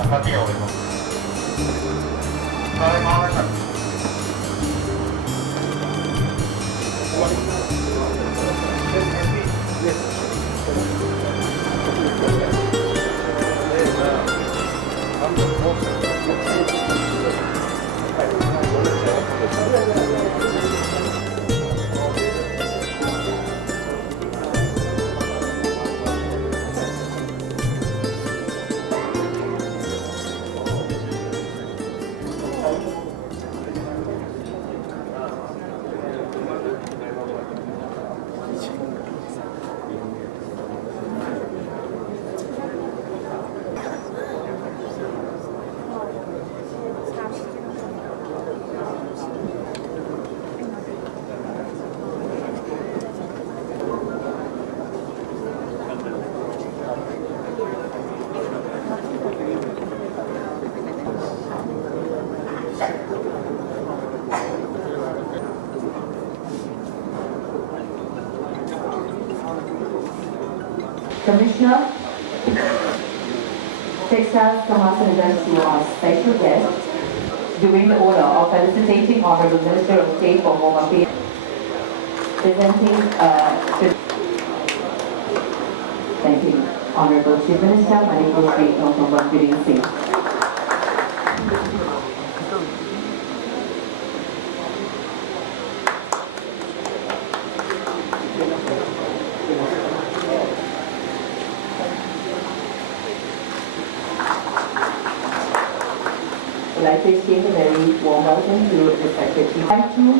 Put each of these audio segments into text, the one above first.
Tapi oleh mo. Kalau mau kan. Commissioner, Textiles, Commerce and Industry was special guest during the order of felicitating Honorable Minister of State for Home Affairs, presenting thank you, Honorable Chief Minister, Manipur State Honorable Biren Singh. I'd like to extend a very warm welcome to the respected chief. I'd like to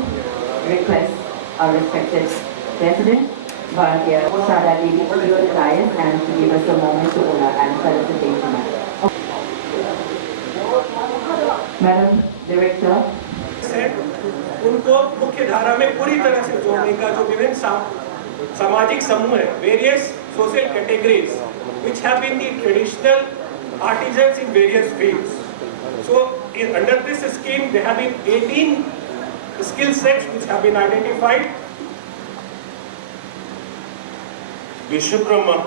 request our respected President, Bharatiya Sada Devi, to go to the dais and to give us a moment to honor and felicitate her. Madam Director. उनको मुख्य धारा में पूरी तरह से जोड़ने का जो विभिन्न सामाजिक समूह है, various social categories, which have been the traditional artisans in various fields. So, under this scheme, there have been 18 skill sets which have been identified. Vishwakarma,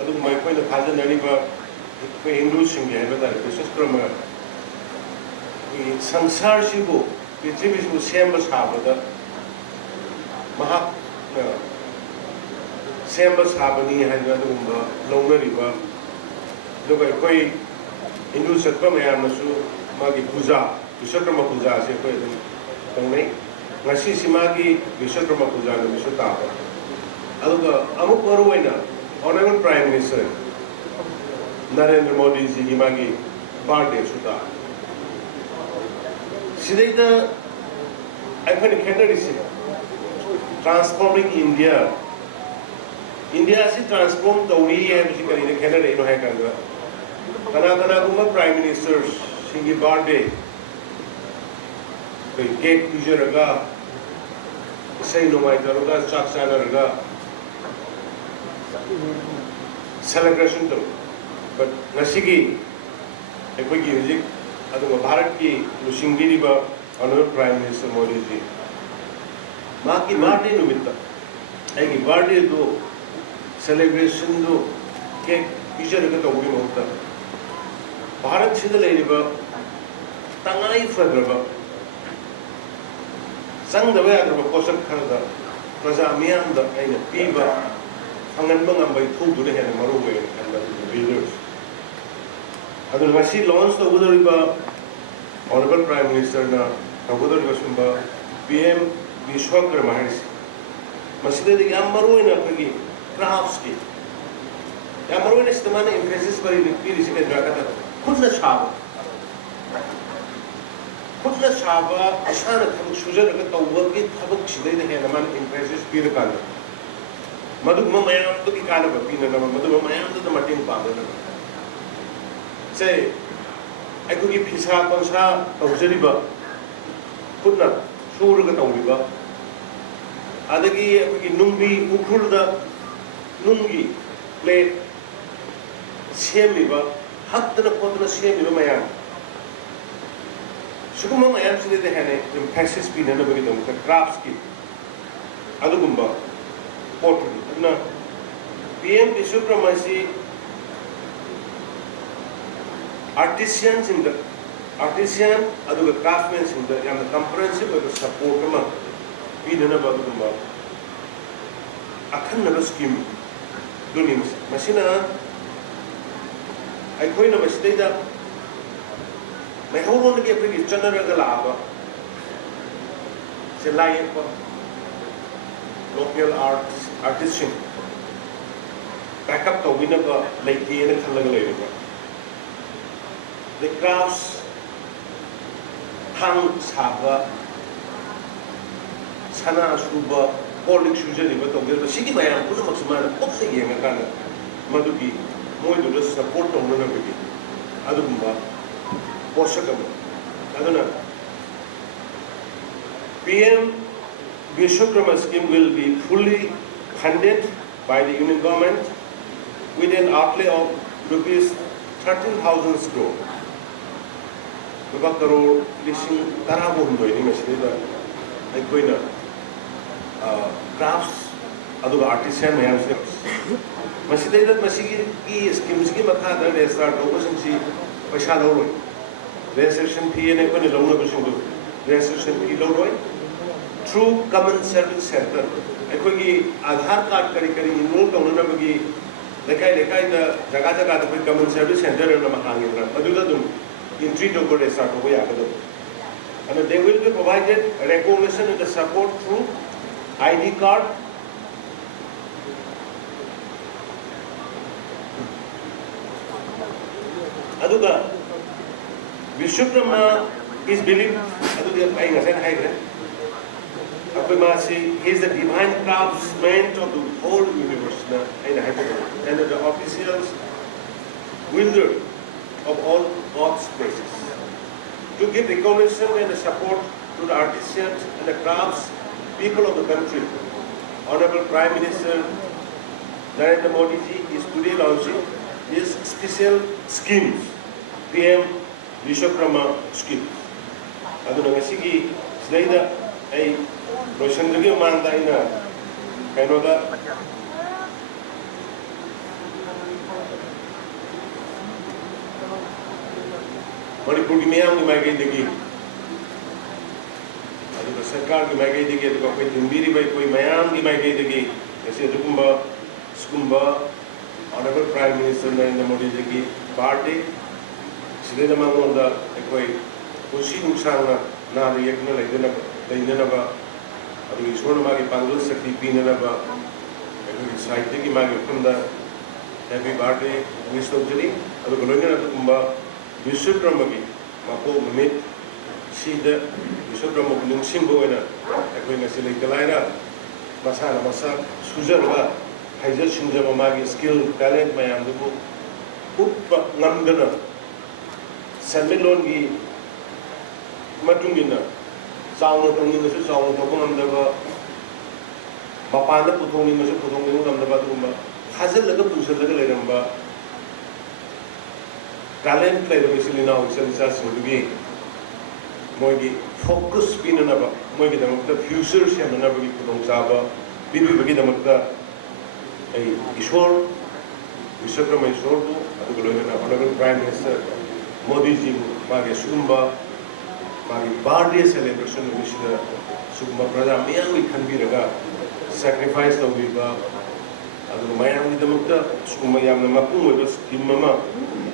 adu mai koi na khaja nani ba koi Hindu singh hai bata Vishwakarma ki sansar sibo prithvi sibo semba sabada maha semba sabani hai ba adu ba longnari ba do koi Hindu satpa mayam nasu magi puja Vishwakarma puja se koi tongnai ngasi simagi Vishwakarma puja na Vishwata aduga amuk maruaina Honorable Prime Minister Narendra Modi ji ki magi birthday suta sidaida akhani khenarisi transforming India si transform tauri hai bisi karine khenare no hai kanga kana kuma Prime Ministers singi birthday koi cake pijaraga isai nomai taraga chak chanaraga celebration to but nasigi ekoi ki hujik adu bharat ki lusingiri ba Honorable Prime Minister Modi ji ma ki birthday numitta ai ki birthday do celebration do cake pijaraga to wi mohta bharat sida leiriba tangai fadraba sangdaba yadraba posak kharda praja miyam da aina piba Angan bang by two to the head of Maruwe and the leaders. Otherwise, launched the Udariba, Honorable Prime Minister na Udariba Sumba, PM Vishwakar Maharishi. Masida the Yamaru in a Pagi, Krafski. Yamaru is the man emphasis by the Pirisic and Drakata. Putna Shaba. Putna Shaba, Ashana Shuja, the working Tabuk Shide, the Hanaman emphasis Pirikana. Madu Mamayam to the kind of a pina, Madu Mamayam to the Martin Panda. Say, I could give Pisa, Consa, of Zeriba, Putna, Shurgatamiba, Adagi, Numbi, Ukulda, Nungi, plate, Semiba, Hatana Potana Semiba Mayan. Sukuma Mayam said they had a emphasis pin and a bit of the craftsky. Adugumba. Portally. PM Vishwakarma artisan aduga craftsmen sinda yamna comprehensive oiba support ama pidana ba duma akhanna ba scheme duni masina aikoina masida mai hawron ge prigi chanara ga laba se lai pa local artisan backup to winaba leite na khalaga leiba the crafts hang saba sana suba polish usually but of the city mayam puno maximum opse yenga kana madugi moi do support to na bigi adumba poshakam aduna PM Vishwakarma scheme will be fully funded by the Union government with an outlay of rupees 13,000 crore. Rupa crore lising tarabu hundoi ni masida aikoina crafts aduga artisan mayam se masida ida masigi ki schemes ki makha da restart over sinci paisa loroi registration fee ne ko ni lona ko sindu registration fee loroi through common service center aikogi aadhar card kari kari enroll tawna bagi lekai da jaga da common service center na mahangi na aduga dum entry to go restart ho ya kado and they will be provided recognition and the support through ID card aduga Vishwakarma is believed aduga ai ngasen haigre he is the divine craftsman of the whole universe and the officials wielder of all God's places. To give recognition and support to the artisans and the crafts people of the country, Honorable Prime Minister Narendra Modi ji is today launching this special schemes, PM Vishwakarma scheme. Aduna ngasigi sida ay Roshan lagi umanda ina kaino da Manipur ki mayam ki mai gai degi adu sarkar ki mai gai degi adu koi dimbiri bai koi mayam ki mai gai degi aise dukumba skumba Honorable Prime Minister Narendra Modi ji ki birthday sida mangonda koi kushi nuksana na yekna laidena ba adu ishwar ma ki pangul sakti pina na ba adu sahitya ki ma ki kunda happy birthday wish to jiri adu golonga na kumba Vishwakarma ki mako mimit sida Vishwakarma ki nungsimbo ena akoi ngasi leikalaina masana masa sujarga haija shinjaba magi skill talent mayam dubu utpa ngamdana sanmelon gi matungina sauna tongni su sauna tong ngamdaba mapanda putongni su putongni ngamdaba duma hazal laga pusal laga leramba talent play the basically now it's as to be moigi focus pin na ba moigi da future se na ba ki putong saba bibi bagi da mutta ai ishwar Vishwakarma ishwar tu adu golonga na Honorable Prime Minister Modi ji magi sumba magi birthday celebration which the sumba praja mayam khanbi raga sacrifice to be ba adu mayam da mutta sumba yam na mapung was kimma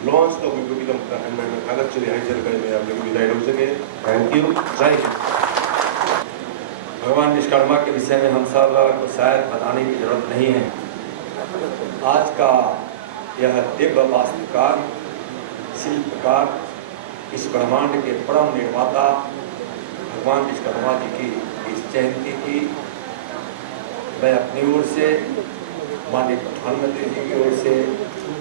launch to be become and actually I tell guys mayam lagi bidai ho sake thank you jai hind भगवान विश्वकर्मा के विषय में हम सब को शायद बताने की जरूरत नहीं है। आज का यह दिव्य वास्तुकार शिल्पकार इस ब्रह्मांड के परम निर्माता भगवान विश्वकर्मा जी की इस जयंती की मैं अपनी ओर से माननीय प्रधानमंत्री जी की ओर से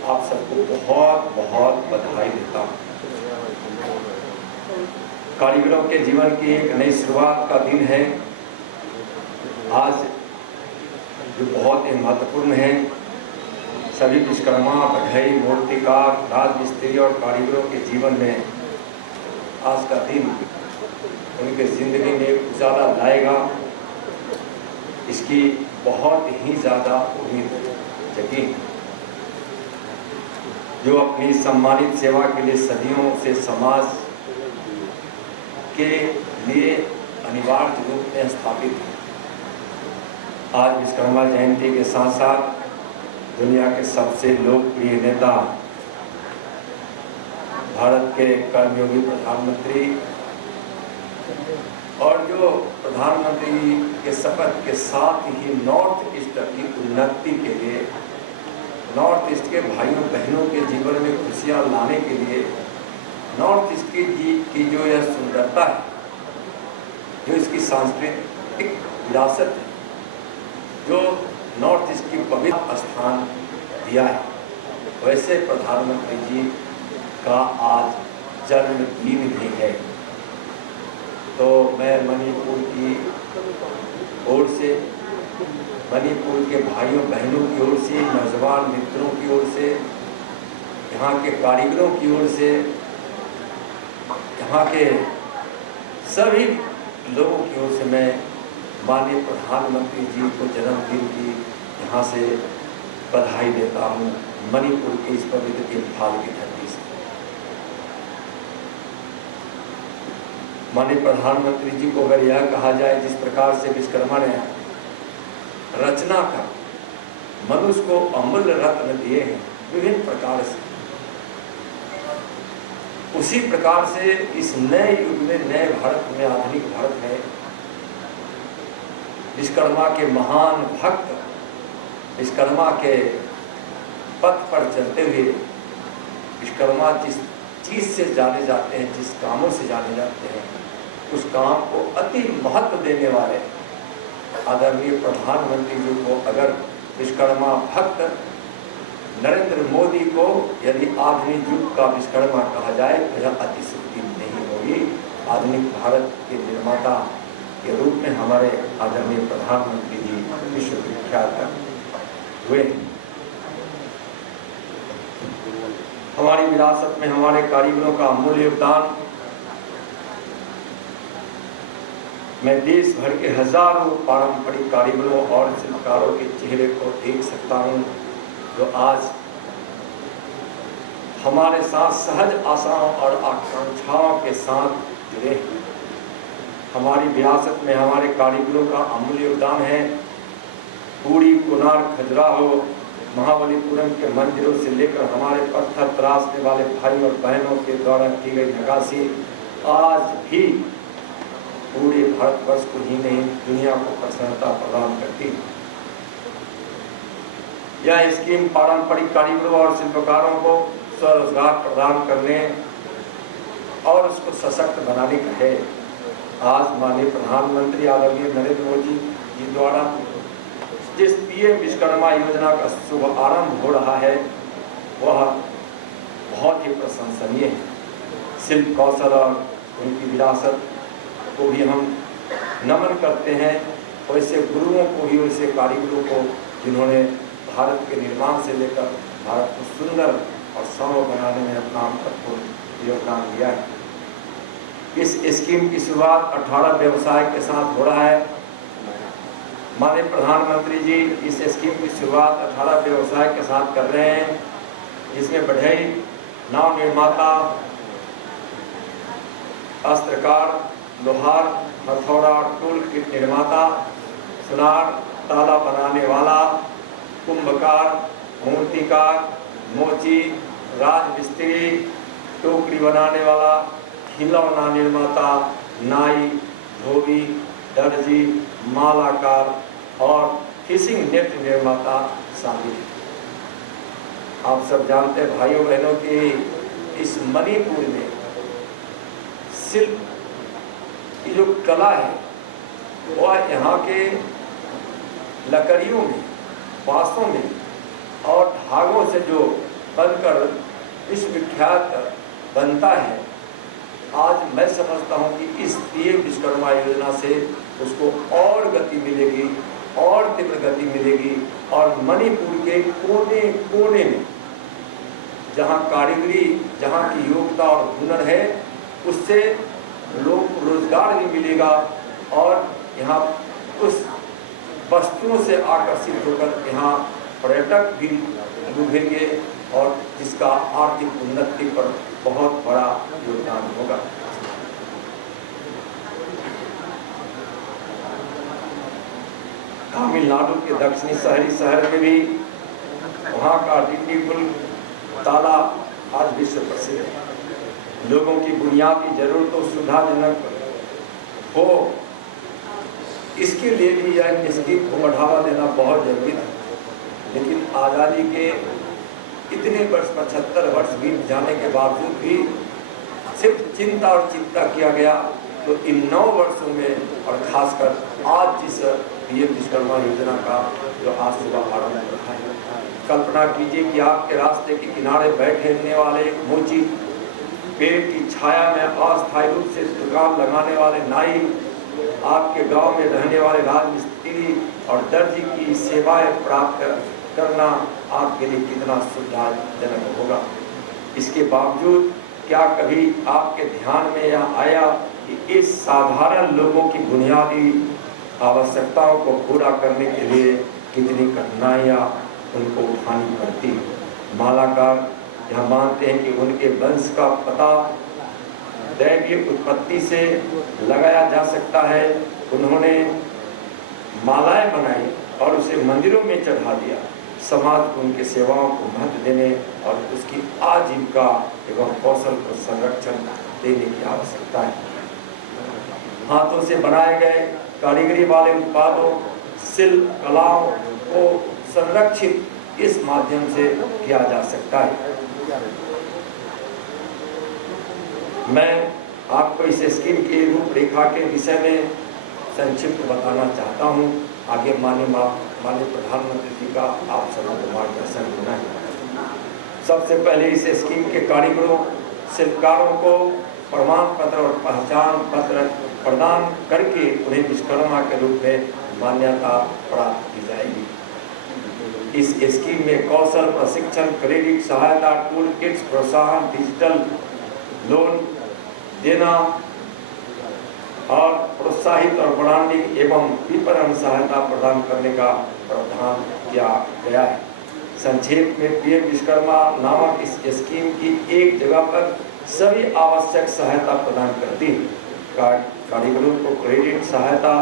आप सबको बहुत बहुत बधाई देता हूँ। कारीगरों के जीवन की एक नई शुरुआत का दिन है आज, जो बहुत ही महत्वपूर्ण है। सभी विश्वकर्मा, बढ़ई, मूर्तिकार, राजमिस्त्री और कारीगरों के जीवन में आज का दिन उनके जिंदगी में उजाला लाएगा, इसकी बहुत ही ज़्यादा उम्मीद जगी। जो अपनी सम्मानित सेवा के लिए सदियों से समाज के लिए अनिवार्य रूप में स्थापित है। आज विश्वकर्मा जयंती के साथ साथ दुनिया के सबसे लोकप्रिय नेता, भारत के कर्मयोगी प्रधानमंत्री और जो प्रधानमंत्री के शपथ के साथ ही नॉर्थ ईस्ट की उन्नति के लिए, नॉर्थ ईस्ट के भाइयों बहनों के जीवन में खुशियां लाने के लिए, नॉर्थ ईस्ट की जो यह सुंदरता है, जो इसकी सांस्कृतिक विरासत है, जो नॉर्थ ईस्ट की पवित्र स्थान दिया है, वैसे प्रधानमंत्री जी का आज जन्मदिन भी है। तो मैं मणिपुर की ओर से, मणिपुर के भाइयों बहनों की ओर से, नौजवान मित्रों की ओर से, यहाँ के कारीगरों की ओर से, यहाँ के सभी लोगों की ओर से मैं माननीय प्रधानमंत्री जी को जन्मदिन की यहाँ से बधाई देता हूँ, मणिपुर के इस पवित्र इम्फाल की धरती से। माननीय प्रधानमंत्री जी को अगर यह कहा जाए जिस प्रकार से विश्वकर्मा ने रचना कर मनुष्य को अमूल्य रत्न दिए हैं विभिन्न प्रकार से, उसी प्रकार से इस नए युग में, नए भारत में, आधुनिक भारत में विश्वकर्मा के महान भक्त, विश्वकर्मा के पथ पर चलते हुए विश्वकर्मा जिस चीज से जाने जाते हैं, जिस कामों से जाने जाते हैं, उस काम को अति महत्व देने वाले आदरणीय प्रधानमंत्री जी को अगर विश्वकर्मा भक्त नरेंद्र मोदी को यदि आधुनिक युग का विश्वकर्मा कहा जाए तो यह अतिशयोक्ति नहीं होगी। आधुनिक भारत के निर्माता के रूप में हमारे आदरणीय प्रधानमंत्री जी विश्व विख्यात हुए। हमारी विरासत में हमारे कारीगरों का अमूल्य योगदान मैं देश भर के हजारों पारंपरिक कारीगरों और शिल्पकारों के चेहरे को देख सकता हूं, जो आज हमारे साथ सहज आशाओं और आकांक्षाओं के साथ जुड़े हैं। हमारी विरासत में हमारे कारीगरों का अमूल्य योगदान है। पूरी, कोणार्क, खजुराहो, महाबलीपुरम के मंदिरों से लेकर हमारे पत्थर तराशने वाले भाई और बहनों के द्वारा की गई नक्काशी आज भी पूरे भारतवर्ष को ही नहीं दुनिया को प्रसन्नता प्रदान करती। यह स्कीम पारंपरिक कारीगरों और शिल्पकारों को स्वरोजगार प्रदान करने और उसको सशक्त बनाने का है। आज माननीय प्रधानमंत्री आदरणीय नरेंद्र मोदी जी द्वारा जिस पीएम विश्वकर्मा योजना का शुभ आरंभ हो रहा है वह बहुत ही प्रशंसनीय है। शिल्प कौशल और उनकी विरासत को भी हम नमन करते हैं, वैसे गुरुओं को भी, वैसे कारीगरों को जिन्होंने भारत के निर्माण से लेकर भारत को सुंदर और सौम्य बनाने में अपना महत्वपूर्ण योगदान दिया है। इस स्कीम की शुरुआत 18 व्यवसाय के साथ हो रहा है। माननीय प्रधानमंत्री जी इस स्कीम की शुरुआत 18 व्यवसाय के साथ कर रहे हैं, जिसमें बढ़ई, नाव निर्माता, अस्त्रकार, लोहार, हथौड़ा और टूल किट निर्माता, सुनार, ताला बनाने वाला, कुंभकार, मूर्तिकार, मोची, राजमिस्त्री, टोकरी बनाने वाला, खिलौना निर्माता, नाई, धोबी, दर्जी, मालाकार और फिशिंग नेट निर्माता शामिल है। आप सब जानते हैं भाइयों बहनों की इस मणिपुर में शिल्प की जो कला है वह यहाँ के लकड़ियों में, बांसों में और धागों से जो बनकर विश्वविख्यात बनता है। आज मैं समझता हूँ कि इस पीएम विश्वकर्मा योजना से उसको और गति मिलेगी और तीव्र गति मिलेगी और मणिपुर के कोने कोने में जहाँ कारीगरी, जहाँ की योग्यता और हुनर है उससे लोग रोजगार भी मिलेगा और यहाँ उस वस्तुओं से आकर्षित होकर यहाँ पर्यटक भी उभरेंगे, और जिसका आर्थिक उन्नति पर बहुत बड़ा योगदान होगा। तमिलनाडु के दक्षिणी शहरी शहर में भी वहाँ का डिंडीगुल तालाब आज विश्व प्रसिद्ध है। लोगों की बुनियादी जरूरतों सुविधाजनक हो, इसके लिए भी यह स्कीम को बढ़ावा देना बहुत जरूरी था। लेकिन आज़ादी के इतने वर्ष 75 वर्ष बीत जाने के बावजूद भी सिर्फ चिंता और चिंता किया गया। तो इन 9 वर्षों में और खासकर आज जिस पीएम विश्वकर्मा योजना का जो आज सुबह आरंभ रहा है, कल्पना कीजिए कि आपके रास्ते के किनारे बैठने वाले मोची, पेड़ की छाया में अस्थायी रूप से दुकान लगाने वाले नाई, आपके गांव में रहने वाले राजमिस्त्री और दर्जी की सेवाएं प्राप्त करना आपके लिए कितना सुविधाजनक होगा। इसके बावजूद क्या कभी आपके ध्यान में यह आया कि इस साधारण लोगों की बुनियादी आवश्यकताओं को पूरा करने के लिए कितनी कठिनाइयाँ उनको उठानी पड़ती। मालाकार यह मानते हैं कि उनके वंश का पता दैवीय उत्पत्ति से लगाया जा सकता है। उन्होंने मालाएं बनाई और उसे मंदिरों में चढ़ा दिया। समाज को उनके सेवाओं को महत्व देने और उसकी आजीविका एवं कौशल को संरक्षण देने की आवश्यकता है। हाथों से बनाए गए कारीगरी वाले उत्पादों, शिल्प कलाओं को संरक्षित इस माध्यम से किया जा सकता है। मैं आपको इस स्कीम की रूपरेखा के विषय में संक्षिप्त बताना चाहता हूं। आगे माननीय प्रधानमंत्री जी का आप सभी को मार्गदर्शन होना है। सबसे पहले इस स्कीम के कारीगरों, शिल्पकारों को प्रमाण पत्र और पहचान पत्र प्रदान करके उन्हें विश्वकर्मा के रूप में मान्यता प्राप्त की जाएगी। इस स्कीम में कौशल प्रशिक्षण, क्रेडिट सहायता, टूल किट्स, प्रोत्साहन, डिजिटल लोन देना और प्रोत्साहित और ब्रांडिंग एवं विपणन सहायता प्रदान करने का प्रावधान किया गया है। संक्षेप में पीएम विश्वकर्मा नामक इस स्कीम की एक जगह पर सभी आवश्यक सहायता प्रदान करती है। कारीगरों को क्रेडिट सहायता,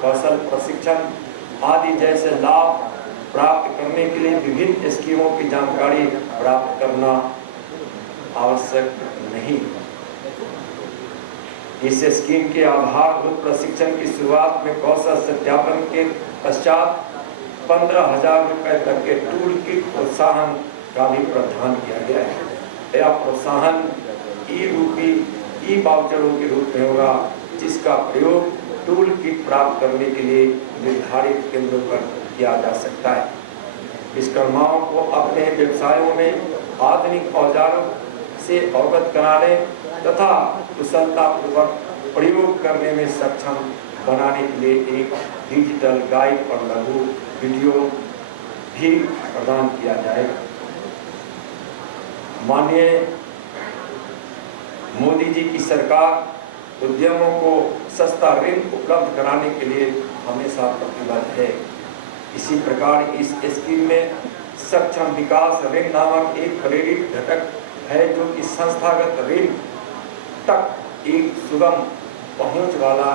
कौशल प्रशिक्षण आदि जैसे लाभ प्राप्त करने के लिए विभिन्न स्कीमों की जानकारी प्राप्त करना आवश्यक नहीं। इस स्कीम के आधारभूत प्रशिक्षण की शुरुआत में कौशल सत्यापन के पश्चात 15,000 रुपए तक के टूल किट प्रोत्साहन का भी प्रावधान किया गया है। यह प्रोत्साहन ई वाउचरों के रूप में होगा, जिसका प्रयोग टूल किट प्राप्त करने के लिए निर्धारित केंद्रों पर किया जा सकता है। विश्वकर्माओं को अपने व्यवसायों में आधुनिक औजारों से अवगत कराने तथा कुशलतापूर्वक प्रयोग करने में सक्षम बनाने के लिए एक डिजिटल गाइड और लघु वीडियो भी प्रदान किया जाएगा। माननीय मोदी जी की सरकार उद्यमों को सस्ता ऋण उपलब्ध कराने के लिए हमेशा प्रतिबद्ध है। इसी प्रकार इस स्कीम में सक्षम विकास ऋण नामक एक क्रेडिट घटक है, जो कि संस्थागत ऋण तक एक सुगम पहुंच वाला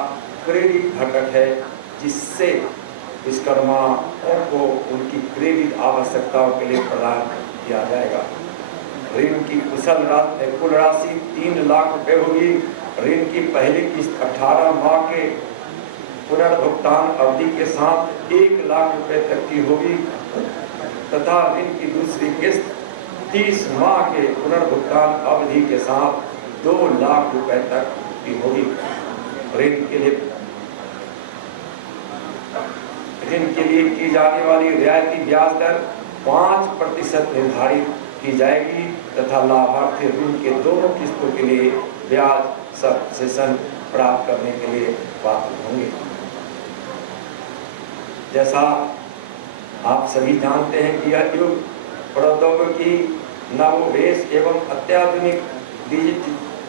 क्रेडिट घटक है, जिससे विश्वकर्माओं को उनकी क्रेडिट आवश्यकताओं के लिए प्रदान किया जाएगा। ऋण की कुल राशि 3 लाख रुपए होगी। ऋण की पहली किस्त 18 माह के पुनर्भुगतान अवधि के साथ 1 लाख रुपए तक की होगी तथा ऋण की दूसरी किस्त 30 माह के पुनर्भुगतान अवधि के साथ 2 लाख रुपए तक की होगी। ऋण के लिए की जाने वाली रियायती ब्याज दर 5% निर्धारित की जाएगी तथा लाभार्थी ऋण के दोनों किस्तों के लिए ब्याज सबसेशन प्राप्त करने के लिए पात्र होंगे। जैसा आप सभी जानते हैं कि यह युग प्रौद्योगिकी, नवोन्मेष एवं अत्याधुनिक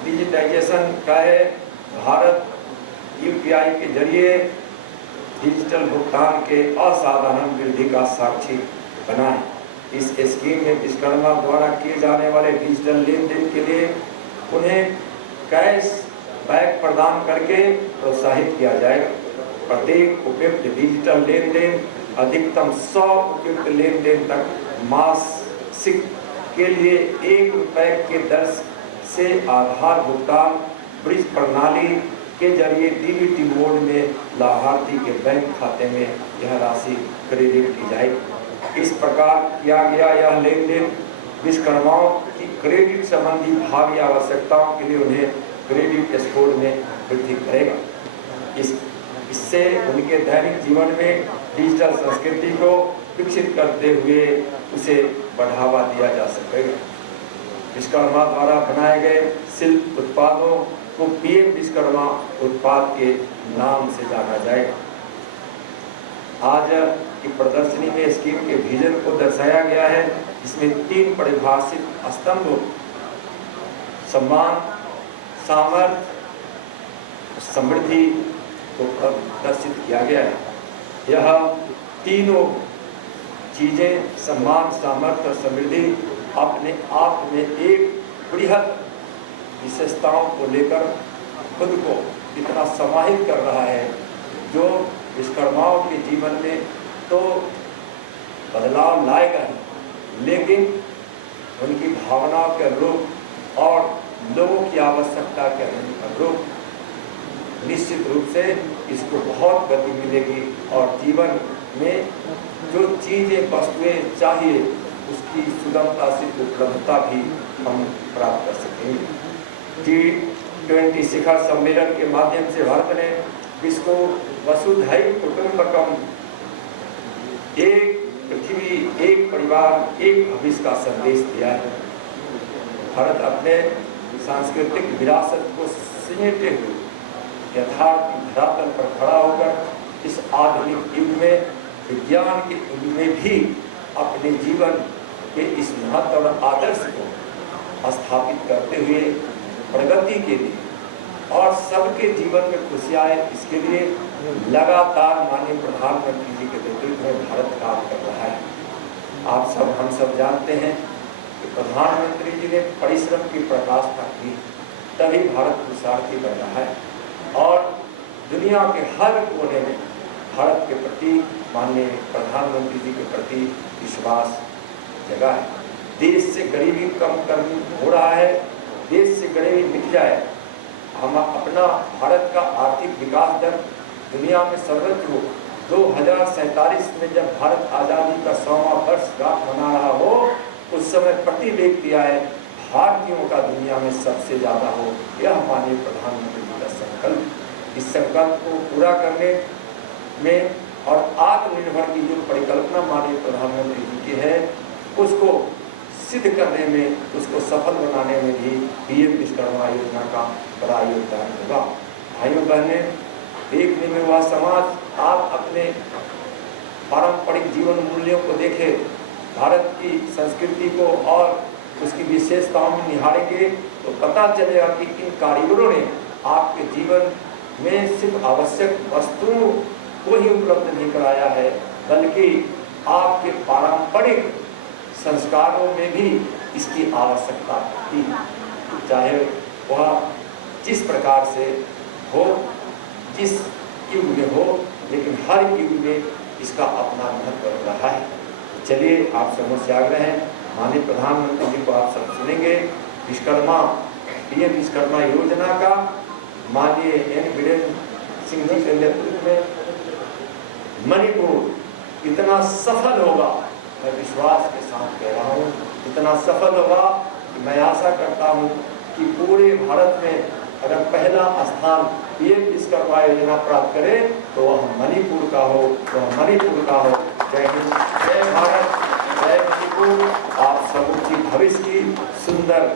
डिजिटाइजेशन का है। भारत यूपीआई के जरिए डिजिटल भुगतान के असाधारण वृद्धि का साक्षी बना है। इस स्कीम में विश्वकर्मा द्वारा किए जाने वाले डिजिटल लेन देन के लिए उन्हें कैश बैक प्रदान करके प्रोत्साहित किया जाएगा। प्रत्येक उपयुक्त डिजिटल लेन देन अधिकतम 100 उपयुक्त लेन देन तक मासिक के लिए ₹1 के दर से आधार भुगतान ब्रिज प्रणाली के जरिए डीबीटी मोड में लाभार्थी के बैंक खाते में यह राशि क्रेडिट की जाएगी। इस प्रकार किया गया यह लेन देन विश्वकर्माओं की क्रेडिट संबंधी भावी आवश्यकताओं के लिए उन्हें क्रेडिट स्कोर में वृद्धि करेगा। इससे उनके दैनिक जीवन में डिजिटल संस्कृति को विकसित करते हुए उसे बढ़ावा दिया जा सकेगा। विश्वकर्मा द्वारा बनाए गए शिल्प उत्पादों को पीएम विश्वकर्मा उत्पाद के नाम से जाना जाएगा। आज की प्रदर्शनी में स्कीम के विजन को दर्शाया गया है, जिसमें 3 परिभाषित स्तंभ सम्मान, सामर्थ्य, समृद्धि को प्रदर्शित किया गया है। यह तीनों चीजें सम्मान, सामर्थ्य और समृद्धि अपने आप में एक बृहद विशेषताओं को लेकर खुद को इतना समाहित कर रहा है, जो विश्वकर्माओं के जीवन में तो बदलाव लाएगा ही, लेकिन उनकी भावनाओं के अनुरूप और लोगों की आवश्यकता के अनुरूप निश्चित रूप से इसको बहुत गति मिलेगी और जीवन में जो चीज़ें वस्तुएं चाहिए उसकी सुगमता से उपलब्धता भी हम प्राप्त कर सकेंगे। G20 शिखर सम्मेलन के माध्यम से भारत ने विश्व को वसुधैव कुटुंबकम, एक पृथ्वी, एक परिवार, एक भविष्य का संदेश दिया है। भारत अपने सांस्कृतिक विरासत को समेटे हुए यथार्थ धरातल पर खड़ा होकर इस आधुनिक युग में, विज्ञान के युग में भी अपने जीवन के इस महत्व और आदर्श को स्थापित करते हुए प्रगति के लिए और सबके जीवन में खुशी आए, इसके लिए लगातार माननीय प्रधानमंत्री जी के नेतृत्व में भारत काम कर रहा है। आप सब, हम सब जानते हैं कि प्रधानमंत्री जी ने परिश्रम की पराकाष्ठा की, तभी भारत पुरुषार्थी बन रहा है और दुनिया के हर कोने में भारत के प्रति, माननीय प्रधानमंत्री जी के प्रति विश्वास जगा है। देश से गरीबी कम कर हो रहा है, देश से गरीबी मिट जाए, हम अपना भारत का आर्थिक विकास दर दुनिया में सर्वोच्च हो। 2047 में जब भारत आज़ादी का 100वां वर्षगांठ मना रहा हो, उस समय प्रति व्यक्ति आय भारतीयों का दुनिया में सबसे ज़्यादा हो, यह माननीय प्रधानमंत्री जी का संकल्प। इस संकल्प को पूरा करने में और आत्मनिर्भर की जो परिकल्पना माननीय प्रधानमंत्री जी की है, उसको सिद्ध करने में, उसको सफल बनाने में भी पीएम विश्वकर्मा योजना का बड़ा योगदान होगा। भाइयों बहनें, देखने में वह समाज आप अपने पारंपरिक जीवन मूल्यों को देखें, भारत की संस्कृति को और उसकी विशेषताओं में निहारेंगे तो पता चलेगा कि इन कारीगरों ने आपके जीवन में सिर्फ आवश्यक वस्तुओं को ही उपलब्ध नहीं कराया है, बल्कि आपके पारंपरिक संस्कारों में भी इसकी आवश्यकता थी, चाहे वह जिस प्रकार से हो, जिस युग में हो, लेकिन हर युग में इसका अपना महत्व रहा है। चलिए, आप समझ से आग्रह है, माननीय प्रधानमंत्री जी को आप सब सुनेंगे। विश्वकर्मा, पीएम विश्वकर्मा योजना का माननीय एन बीरेन सिंह जी के नेतृत्व में मणिपुर इतना सफल होगा, मैं विश्वास के साथ कह रहा हूँ, इतना सफल होगा कि मैं आशा करता हूँ कि पूरे भारत में अगर पहला स्थान पीएम विश्वकर्मा योजना प्राप्त करे तो वह मणिपुर का हो, वह मणिपुर का हो। जय हिंद, जय भारत, जय मणिपुर। आप सबकी भविष्य की सुंदर